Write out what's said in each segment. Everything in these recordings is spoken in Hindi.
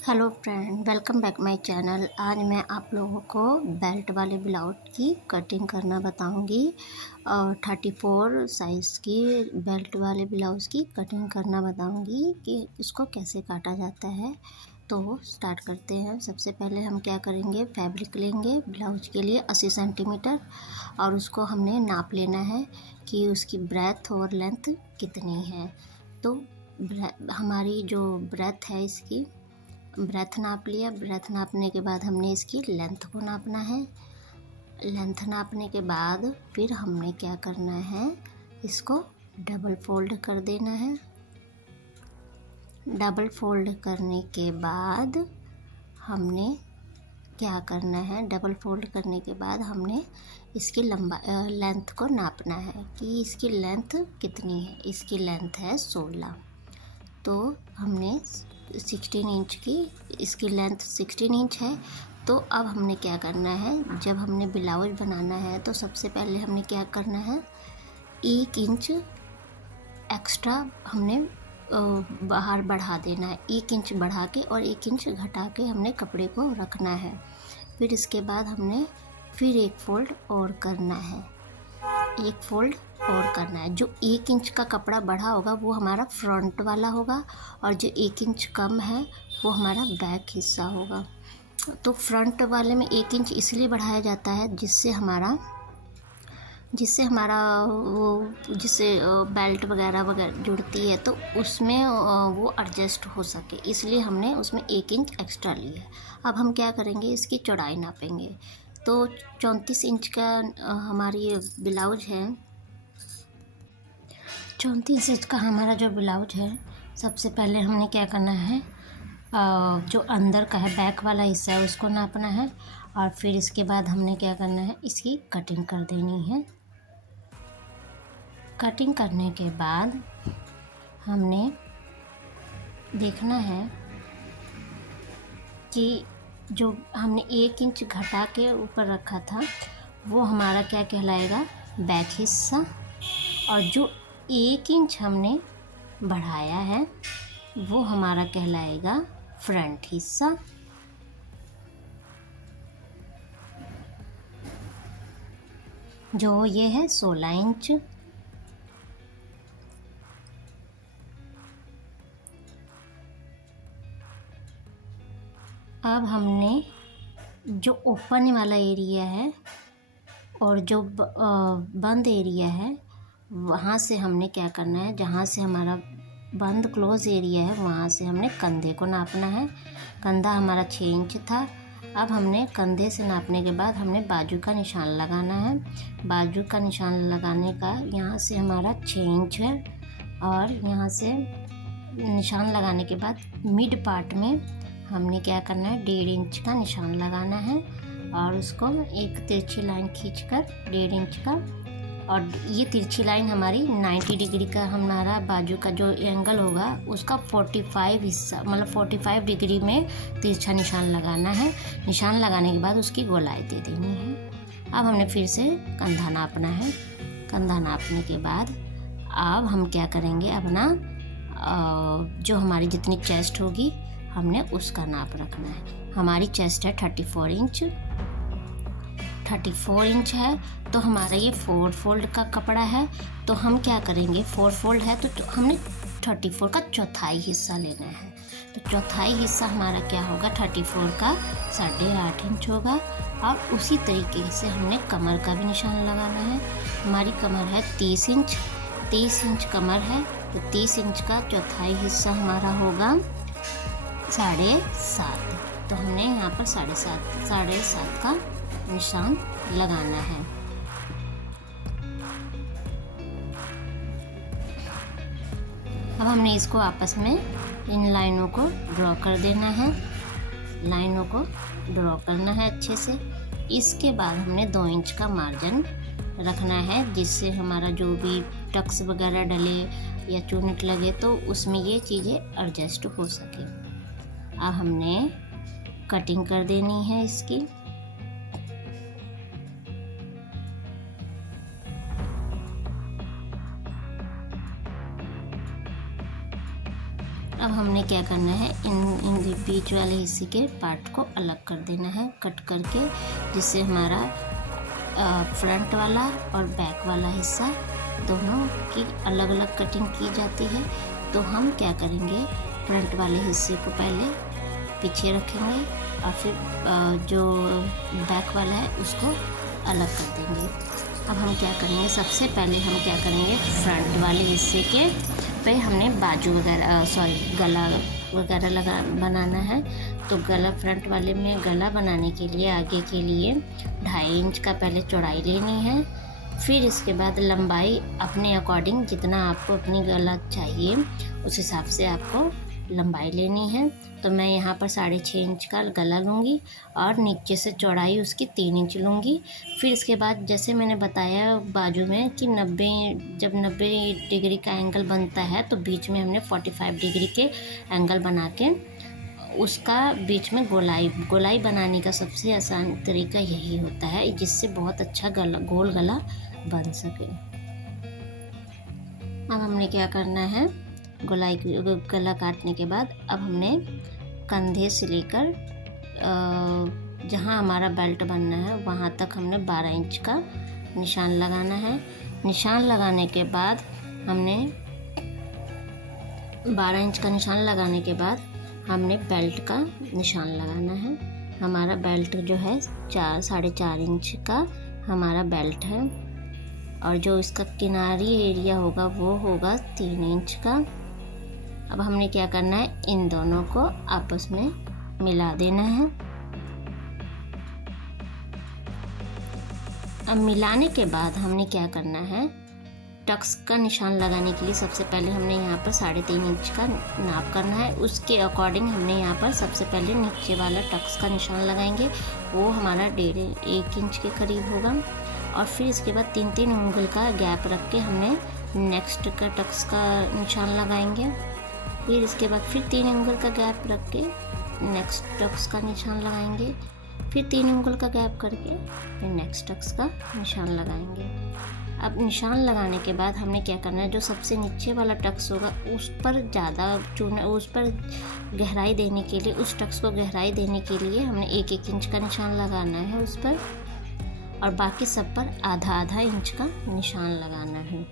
Hello friend, welcome back my channel. आज मैं आप लोगों को बेल्ट वाले ब्लाउज की कटिंग करना बताऊंगी और 34 साइज़ की बेल्ट वाले ब्लाउज़ की कटिंग करना बताऊंगी कि इसको कैसे काटा जाता है। तो स्टार्ट करते हैं। सबसे पहले हम क्या करेंगे, फैब्रिक लेंगे ब्लाउज के लिए 80 सेंटीमीटर और उसको हमने नाप लेना है कि उसकी ब्रेथ और लेंथ कितनी है। तो हमारी जो ब्रेथ है, इसकी ब्रेथ नाप लिया। ब्रेथ नापने के बाद हमने इसकी लेंथ को नापना है। लेंथ नापने के बाद फिर हमने क्या करना है, इसको डबल फोल्ड कर देना है। डबल फोल्ड करने के बाद हमने क्या करना है, डबल फोल्ड करने के बाद हमने इसकी लेंथ को नापना है कि इसकी लेंथ कितनी है। इसकी लेंथ है 16। तो हमने 16 इंच की, इसकी लेंथ 16 इंच है। तो अब हमने क्या करना है, जब हमने ब्लाउज बनाना है तो सबसे पहले हमने क्या करना है, 1 इंच एक्स्ट्रा हमने बाहर बढ़ा देना है। 1 इंच बढ़ा के और 1 इंच घटा के हमने कपड़े को रखना है। फिर इसके बाद हमने फिर एक फोल्ड और करना है, एक फोल्ड और करना है। जो 1 इंच का कपड़ा बढ़ा होगा वो हमारा फ्रंट वाला होगा और जो 1 इंच कम है वो हमारा बैक हिस्सा होगा। तो फ्रंट वाले में 1 इंच इसलिए बढ़ाया जाता है जिससे हमारा वो जिससे बेल्ट वगैरह वगैरह जुड़ती है तो उसमें वो एडजस्ट हो सके, इसलिए हमने उसमें 1 इंच एक्स्ट्रा लिया है। अब हम क्या करेंगे, इसकी चौड़ाई नापेंगे। तो 34 इंच का हमारी ब्लाउज है। 34 इंच का हमारा जो ब्लाउज है, सबसे पहले हमने क्या करना है, जो अंदर का है बैक वाला हिस्सा है उसको नापना है और फिर इसके बाद हमने क्या करना है, इसकी कटिंग कर देनी है। कटिंग करने के बाद हमने देखना है कि जो हमने 1 इंच घटा के ऊपर रखा था वो हमारा क्या कहलाएगा, बैक हिस्सा, और जो 1 इंच हमने बढ़ाया है वो हमारा कहलाएगा फ्रंट हिस्सा। जो ये है 16 इंच। अब हमने जो ओपन वाला एरिया है और जो बंद एरिया है वहाँ से हमने क्या करना है, जहाँ से हमारा बंद क्लोज एरिया है वहाँ से हमने कंधे को नापना है। कंधा हमारा 6 इंच था। अब हमने कंधे से नापने के बाद हमने बाजू का निशान लगाना है। बाजू का निशान लगाने का यहाँ से हमारा 6 इंच है और यहाँ से निशान लगाने के बाद मिड पार्ट में हमने क्या करना है, 1.5 इंच का निशान लगाना है और उसको एक तिरछी लाइन खींचकर 1.5 इंच का, और ये तिरछी लाइन हमारी 90 डिग्री का, हमारा बाजू का जो एंगल होगा उसका 45 हिस्सा, मतलब 45 डिग्री में तिरछा निशान लगाना है। निशान लगाने के बाद उसकी गोलाई दे देनी है। अब हमने फिर से कंधा नापना है। कंधा नापने के बाद अब हम क्या करेंगे, अपना जो हमारी जितनी चेस्ट होगी हमने उसका नाप रखना है। हमारी चेस्ट है 34 इंच। 34 इंच है तो हमारा ये 4 फोल्ड का कपड़ा है। तो हम क्या करेंगे, 4 फोल्ड है तो हमने 34 का चौथाई हिस्सा लेना है। तो चौथाई हिस्सा हमारा क्या होगा, 34 का 8.5 इंच होगा। और उसी तरीके से हमने कमर का भी निशान लगाना है। हमारी कमर है 30 इंच। 30 इंच कमर है तो 30 इंच का चौथाई हिस्सा हमारा होगा 7.5। तो हमने यहाँ पर 7.5 का निशान लगाना है। अब हमने इसको आपस में इन लाइनों को ड्रॉ कर देना है। लाइनों को ड्रॉ करना है अच्छे से। इसके बाद हमने 2 इंच का मार्जिन रखना है जिससे हमारा जो भी टक्स वगैरह डले या चूनट लगे तो उसमें ये चीज़ें एडजस्ट हो सके। अब हमने कटिंग कर देनी है इसकी। अब हमने क्या करना है, इन बीच वाले हिस्से के पार्ट को अलग कर देना है कट करके, जिससे हमारा फ्रंट वाला और बैक वाला हिस्सा दोनों की अलग अलग कटिंग की जाती है। तो हम क्या करेंगे, फ्रंट वाले हिस्से को पहले पीछे रखेंगे और फिर जो बैक वाला है उसको अलग कर देंगे। अब हम क्या करेंगे, सबसे पहले हम क्या करेंगे, फ्रंट वाले हिस्से के पे हमने बाजू वगैरह गला वगैरह बनाना है। तो गला फ्रंट वाले में गला बनाने के लिए आगे के लिए 2.5 इंच का पहले चौड़ाई लेनी है। फिर इसके बाद लंबाई अपने अकॉर्डिंग, जितना आपको अपनी गला चाहिए उस हिसाब से आपको लंबाई लेनी है। तो मैं यहाँ पर 6.5 इंच का गला लूँगी और नीचे से चौड़ाई उसकी 3 इंच लूँगी। फिर इसके बाद जैसे मैंने बताया बाजू में कि 90 डिग्री का एंगल बनता है, तो बीच में हमने 45 डिग्री के एंगल बना के उसका बीच में गोलाई बनाने का सबसे आसान तरीका यही होता है, जिससे बहुत अच्छा गोल गला बन सके। अब हमने क्या करना है, गला काटने के बाद अब हमने कंधे से लेकर जहाँ हमारा बेल्ट बनना है वहाँ तक हमने 12 इंच का निशान लगाना है। निशान लगाने के बाद हमने 12 इंच का निशान लगाने के बाद हमने बेल्ट का निशान लगाना है। हमारा बेल्ट जो है 4.5 इंच का हमारा बेल्ट है, और जो इसका किनारी एरिया होगा वो होगा 3 इंच का। अब हमने क्या करना है, इन दोनों को आपस में मिला देना है। अब मिलाने के बाद हमने क्या करना है, टक्स का निशान लगाने के लिए सबसे पहले हमने यहाँ पर 3.5 इंच का नाप करना है। उसके अकॉर्डिंग हमने यहाँ पर सबसे पहले नीचे वाला टक्स का निशान लगाएंगे, वो हमारा 1.5 इंच के करीब होगा। और फिर इसके बाद 3-3 उंगल का गैप रख के हमने नेक्स्ट का टक्स का निशान लगाएंगे। फिर इसके बाद फिर 3 उंगल का गैप रख के नेक्स्ट टक्स का निशान लगाएंगे। फिर 3 उंगल का गैप करके फिर नेक्स्ट टक्स का निशान लगाएंगे। अब निशान लगाने के बाद हमने क्या करना है, जो सबसे नीचे वाला टक्स होगा उस पर गहराई देने के लिए, उस टक्स को गहराई देने के लिए हमने 1-1 इंच का निशान लगाना है उस पर, और बाकी सब पर आधा इंच का निशान लगाना है।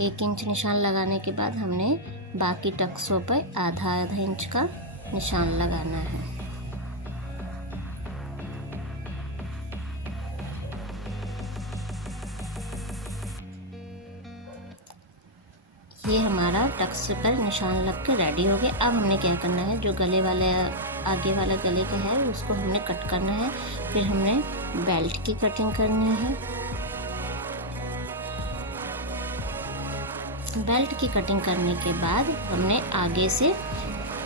1 इंच निशान लगाने के बाद हमने बाकी टक्सों पर आधा इंच का निशान लगाना है। ये हमारा टक्स पर निशान लग के रेडी हो गया। अब हमने क्या करना है, जो आगे वाला गले का है उसको हमने कट करना है। फिर हमने बेल्ट की कटिंग करनी है। बेल्ट की कटिंग करने के बाद हमने आगे से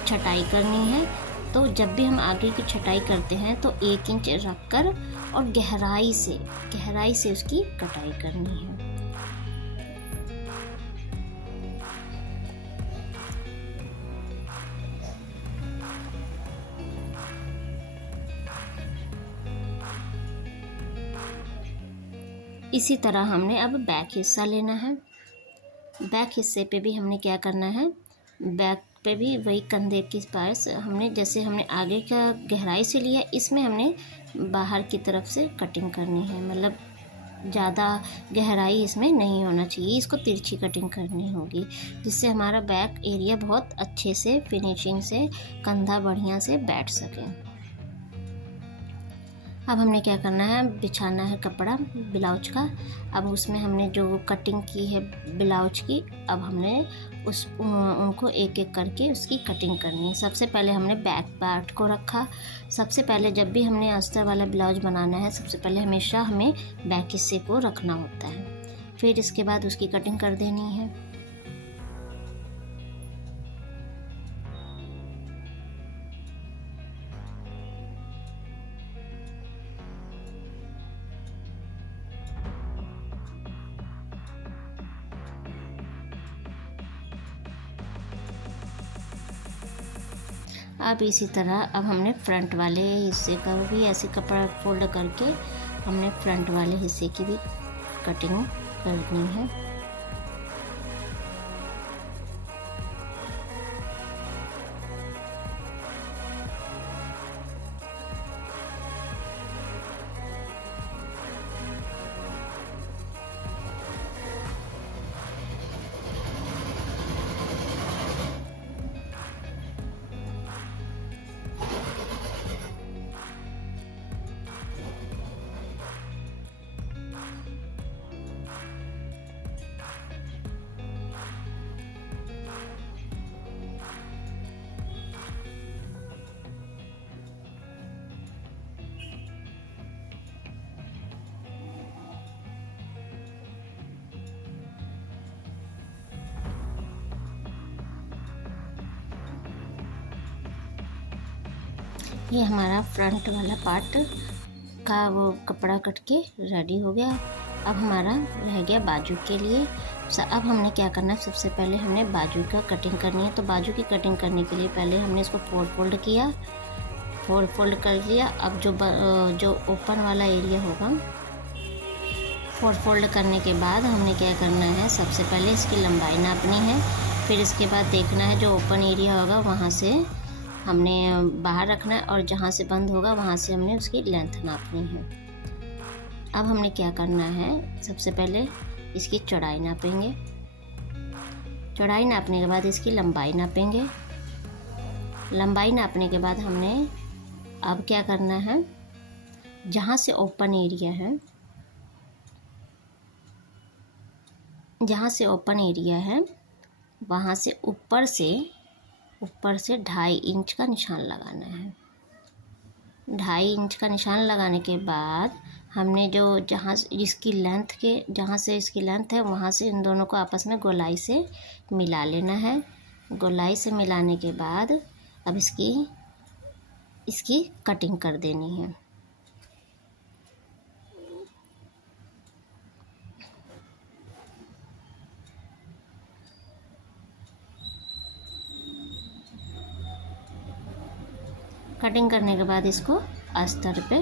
छटाई करनी है। तो जब भी हम आगे की छटाई करते हैं तो 1 इंच रखकर और गहराई से उसकी कटाई करनी है। इसी तरह हमने अब बैक हिस्सा लेना है। बैक हिस्से पे भी हमने क्या करना है, बैक पे भी वही कंधे के पास जैसे हमने आगे का गहराई से लिया, इसमें हमने बाहर की तरफ से कटिंग करनी है। मतलब ज़्यादा गहराई इसमें नहीं होना चाहिए, इसको तिरछी कटिंग करनी होगी, जिससे हमारा बैक एरिया बहुत अच्छे से फिनिशिंग से कंधा बढ़िया से बैठ सके। अब हमने क्या करना है, बिछाना है कपड़ा ब्लाउज का। अब उसमें हमने जो कटिंग की है ब्लाउज की, अब हमने उनको एक एक करके उसकी कटिंग करनी है। सबसे पहले हमने बैक पार्ट को रखा। सबसे पहले जब भी हमने अस्तर वाला ब्लाउज बनाना है, सबसे पहले हमेशा हमें बैक हिस्से को रखना होता है। फिर इसके बाद उसकी कटिंग कर देनी है। अब इसी तरह अब हमने फ्रंट वाले हिस्से का भी ऐसे कपड़ा फोल्ड करके हमने फ्रंट वाले हिस्से की भी कटिंग करनी है। ये हमारा फ्रंट वाला पार्ट का वो कपड़ा कट के रेडी हो गया। अब हमारा रह गया बाजू के लिए। अब हमने क्या करना है, सबसे पहले हमने बाजू का कटिंग करनी है। तो बाजू की कटिंग करने के लिए पहले हमने इसको 4 फोल्ड किया, 4 फोल्ड कर लिया। अब जो ओपन वाला एरिया होगा, 4 फोल्ड करने के बाद हमने क्या करना है, सबसे पहले इसकी लंबाई नापनी है। फिर इसके बाद देखना है जो ओपन एरिया होगा वहाँ से हमने बाहर रखना है, और जहाँ से बंद होगा वहाँ से हमने उसकी लेंथ नापनी है। अब हमने क्या करना है, सबसे पहले इसकी चौड़ाई नापेंगे। चौड़ाई नापने के बाद इसकी लंबाई नापेंगे। लंबाई नापने के बाद हमने अब क्या करना है, जहाँ से ओपन एरिया है, जहाँ से ओपन एरिया है वहाँ से ऊपर से 2.5 इंच का निशान लगाना है। 2.5 इंच का निशान लगाने के बाद हमने जहाँ इसकी लेंथ है वहाँ से इन दोनों को आपस में गोलाई से मिला लेना है। गोलाई से मिलाने के बाद अब इसकी कटिंग कर देनी है। कटिंग करने के बाद इसको अस्तर पे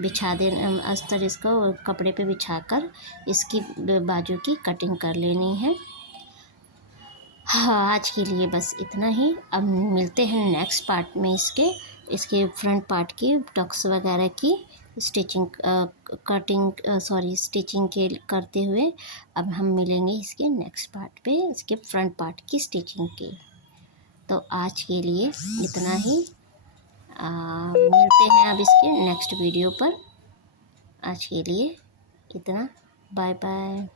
बिछा देना, अस्तर इसको कपड़े पे बिछाकर इसकी बाजू की कटिंग कर लेनी है। हाँ, आज के लिए बस इतना ही। अब मिलते हैं नेक्स्ट पार्ट में इसके फ्रंट पार्ट की टक्स वगैरह की स्टिचिंग स्टिचिंग के करते हुए। अब हम मिलेंगे इसके नेक्स्ट पार्ट पे, इसके फ्रंट पार्ट की स्टिचिंग की। तो आज के लिए इतना ही। मिलते हैं अब इसके नेक्स्ट वीडियो पर। आज के लिए इतना। Bye bye.